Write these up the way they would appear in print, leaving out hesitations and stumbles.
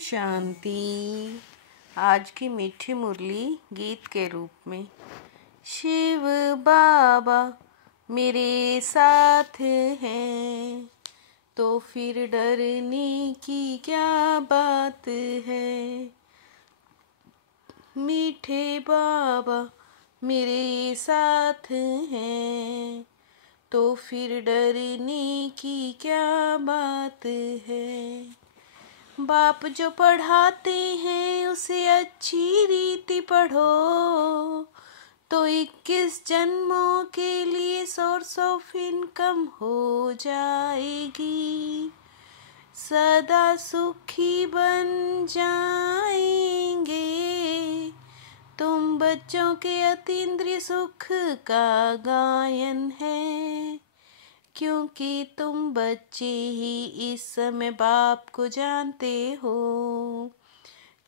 शांति। आज की मीठी मुरली गीत के रूप में। शिव बाबा मेरे साथ हैं तो फिर डरने की क्या बात है। मीठे बाबा मेरे साथ हैं तो फिर डरने की क्या बात है। बाप जो पढ़ाते हैं उसे अच्छी रीति पढ़ो तो 21 जन्मों के लिए सोर्स ऑफ इनकम हो जाएगी। सदा सुखी बन जाएंगे। तुम बच्चों के अतीन्द्रिय सुख का गायन है, क्योंकि तुम बच्चे ही इस समय बाप को जानते हो।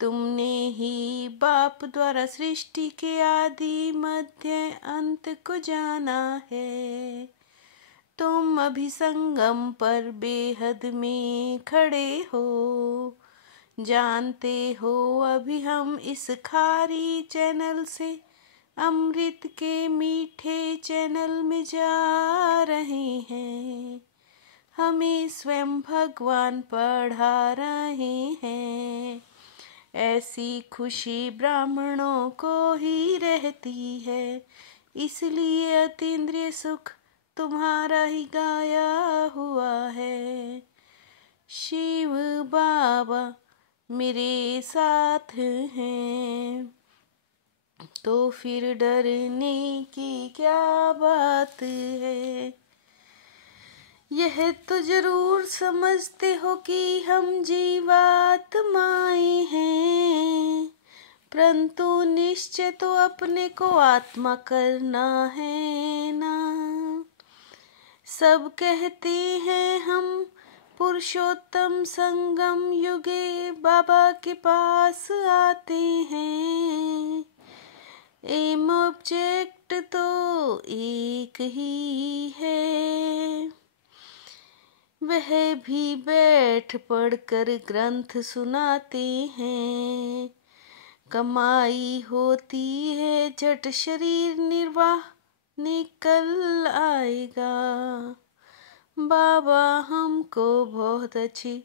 तुमने ही बाप द्वारा सृष्टि के आदि मध्य अंत को जाना है। तुम अभी संगम पर बेहद में खड़े हो। जानते हो अभी हम इस खारी चैनल से अमृत के मीठे चैनल में जा रहे हैं। हमें स्वयं भगवान पढ़ा रहे हैं। ऐसी खुशी ब्राह्मणों को ही रहती है, इसलिए अतीन्द्रिय सुख तुम्हारा ही गाया हुआ है। शिव बाबा मेरे साथ हैं तो फिर डरने की क्या बात है। यह तो जरूर समझते हो कि हम जीवात्माएं हैं, परंतु निश्चय तो अपने को आत्मा करना है ना। सब कहते हैं हम पुरुषोत्तम संगम युगे बाबा के पास आते हैं। एम ऑब्जेक्ट तो एक ही है, वह भी बैठ पढ़कर ग्रंथ सुनाते हैं। कमाई होती है झट शरीर निर्वाह निकल आएगा। बाबा हमको बहुत अच्छी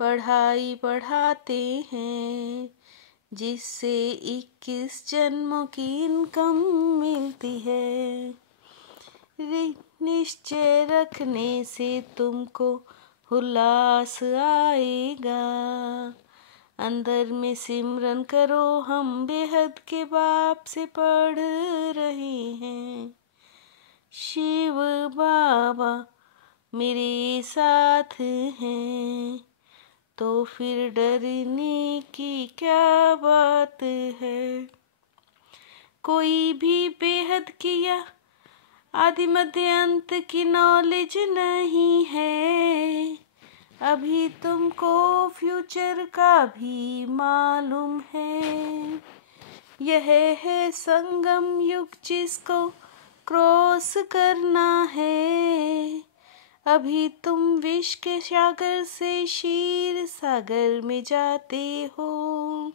पढ़ाई पढ़ाते हैं, जिससे 21 जन्मों की इनकम मिलती है। निश्चय रखने से तुमको उल्लास आएगा। अंदर में सिमरन करो, हम बेहद के बाप से पढ़ रहे हैं। शिव बाबा मेरे साथ हैं तो फिर डरने की क्या बात है। कोई भी बेहद किया आदि मध्य अंत की नॉलेज नहीं है। अभी तुमको फ्यूचर का भी मालूम है। यह है संगम युग जिसको क्रॉस करना है। अभी तुम विश्व के सागर से क्षीर सागर में जाते हो।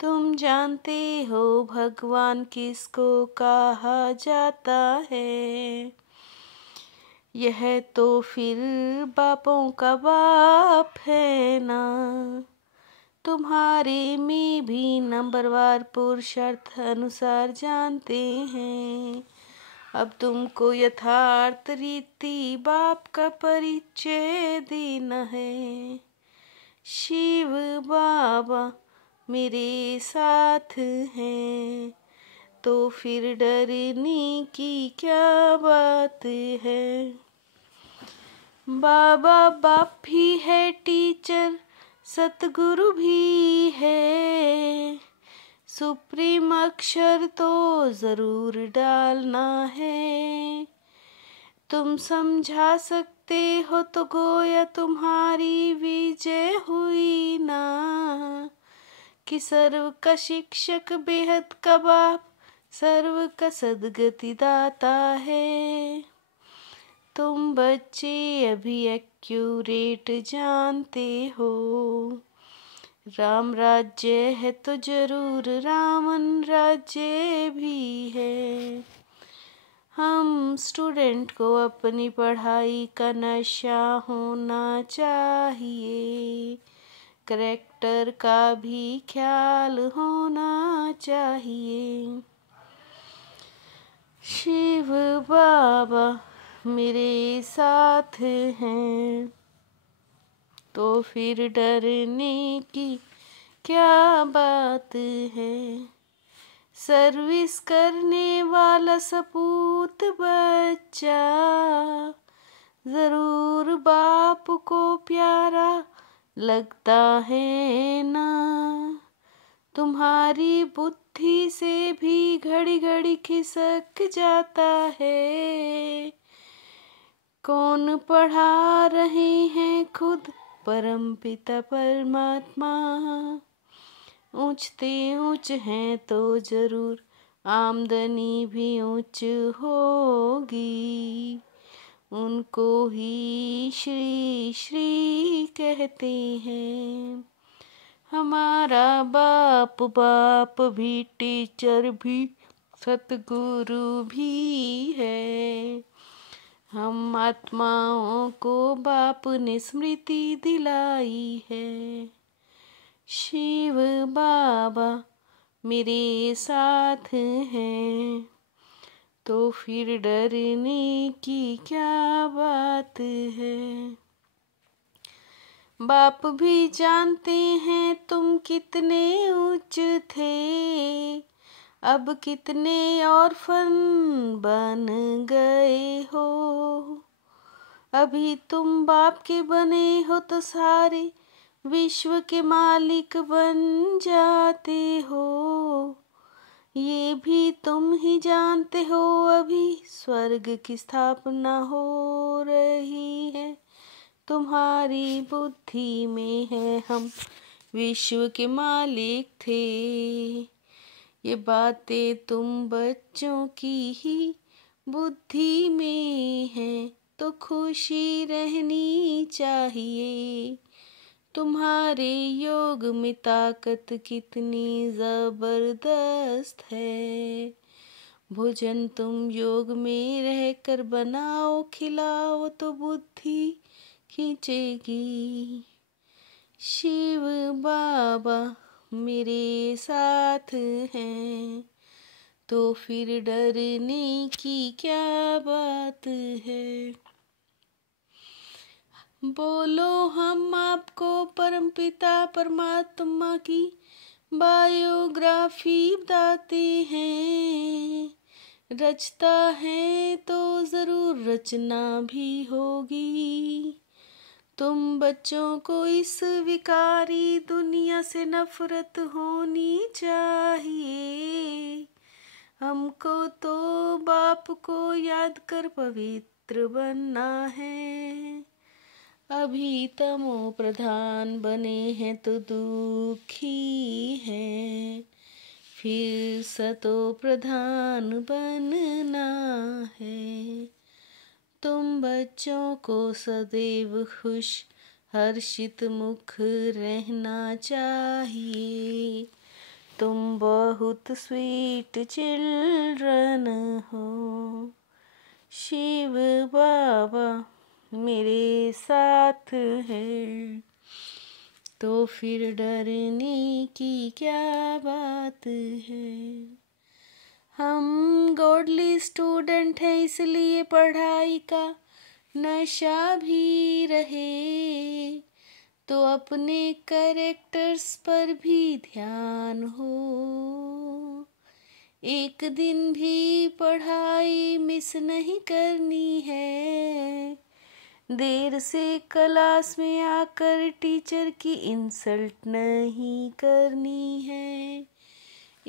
तुम जानते हो भगवान किसको कहा जाता है। यह तो फिर बापों का बाप है ना। तुम्हारे में भी नंबरवार पुरुषार्थ अनुसार जानते हैं। अब तुमको यथार्थ रीति बाप का परिचय देना है। शिव बाबा मेरे साथ हैं तो फिर डरने की क्या बात है। बाबा बाप भी है, टीचर सतगुरु भी है। सुप्रीम अक्षर तो जरूर डालना है। तुम समझा सकते हो तो गोया तुम्हारी विजय हुई ना, कि सर्व का शिक्षक बेहद का बाप सर्व का सदगति दाता है। तुम बच्चे अभी एक्यूरेट जानते हो। राम राज्य है तो जरूर रावण राज्य भी है। हम स्टूडेंट को अपनी पढ़ाई का नशा होना चाहिए, करेक्टर का भी ख्याल होना चाहिए। शिव बाबा मेरे साथ हैं, तो फिर डरने की क्या बात है। सर्विस करने वाला सपूत बच्चा जरूर बाप को प्यारा लगता है ना। तुम्हारी बुद्धि से भी घड़ी घड़ी खिसक जाता है। कौन पढ़ा रहे हैं खुद परमपिता परमात्मा। ऊंचते ऊंच हैं तो जरूर आमदनी भी ऊंच होगी। उनको ही श्री श्री कहते हैं। हमारा बाप बाप भी टीचर भी सतगुरु भी है। हम आत्माओं को बाप ने स्मृति दिलाई है। शिव बाबा मेरे साथ हैं, तो फिर डरने की क्या बात है। बाप भी जानते हैं तुम कितने उच्च थे, अब कितने ऑर्फन बन गए हो। अभी तुम बाप के बने हो तो सारे विश्व के मालिक बन जाते हो। ये भी तुम ही जानते हो अभी स्वर्ग की स्थापना हो रही है। तुम्हारी बुद्धि में है हम विश्व के मालिक थे। ये बातें तुम बच्चों की ही बुद्धि में है, तो खुशी रहनी चाहिए। तुम्हारे योग में ताकत कितनी जबरदस्त है। भोजन तुम योग में रहकर बनाओ खिलाओ तो बुद्धि खींचेगी। शिव बाबा मेरे साथ हैं, तो फिर डरने की क्या बात है। बोलो हम आपको परमपिता परमात्मा की बायोग्राफी बताते हैं। रचता है तो जरूर रचना भी होगी। तुम बच्चों को इस विकारी दुनिया से नफरत होनी चाहिए। हमको तो बाप को याद कर पवित्र बनना है। अभी तमो प्रधान बने हैं तो दुखी हैं, फिर सतो प्रधान बनना है। तुम बच्चों को सदैव खुश हर्षित मुख रहना चाहिए। तुम बहुत स्वीट चिल्ड्रन हो। शिव बाबा मेरे साथ हैं, तो फिर डरने की क्या बात है। हम गॉडली स्टूडेंट हैं इसलिए पढ़ाई का नशा भी रहे, तो अपने कैरेक्टर्स पर भी ध्यान हो। एक दिन भी पढ़ाई मिस नहीं करनी है। देर से क्लास में आकर टीचर की इंसल्ट नहीं करनी है।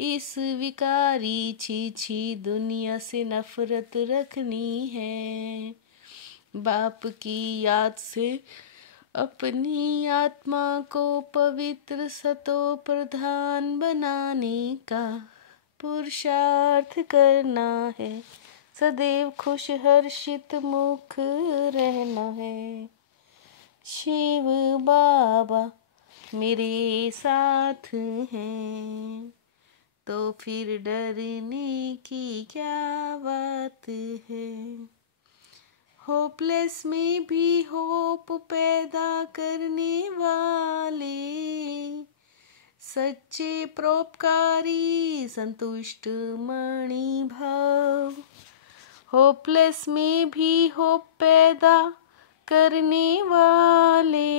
इस विकारी छी दुनिया से नफरत रखनी है। बाप की याद से अपनी आत्मा को पवित्र सतो प्रधान बनाने का पुरुषार्थ करना है। सदैव खुश हर्षित मुख रहना है। शिव बाबा मेरे साथ हैं, तो फिर डरने की क्या बात है। होपलेस में भी होप पैदा करने वाले सच्चे परोपकारी संतुष्ट मणि भाव। होपलेस में भी होप पैदा करने वाले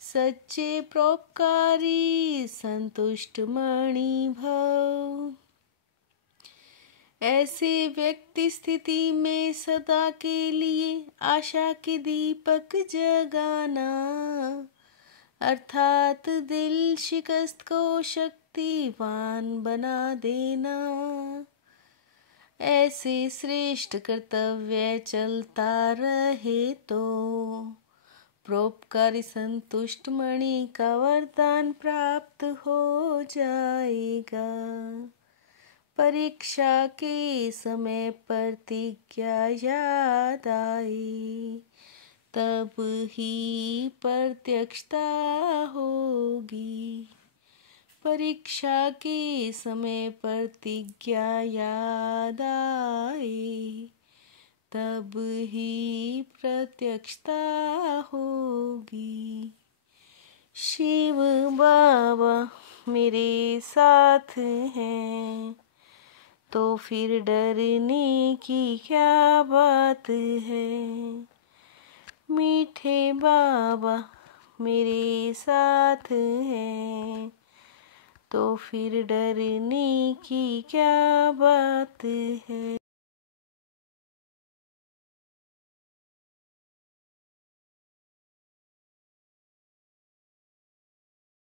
सच्चे परोपकारी संतुष्ट मणि भाव। ऐसे व्यक्ति स्थिति में सदा के लिए आशा के दीपक जगाना, अर्थात दिल शिकस्त को शक्तिवान बना देना। ऐसे श्रेष्ठ कर्तव्य चलता रहे तो परोपकारी संतुष्ट मणि का वरदान प्राप्त हो जाएगा। परीक्षा के समय प्रतिज्ञा याद आए, तब ही प्रत्यक्षता होगी। परीक्षा के समय प्रतिज्ञा याद आए, तब ही प्रत्यक्षता होगी। शिव बाबा मेरे साथ हैं, तो फिर डरने की क्या बात है। मीठे बाबा मेरे साथ हैं, तो फिर डरने की क्या बात है।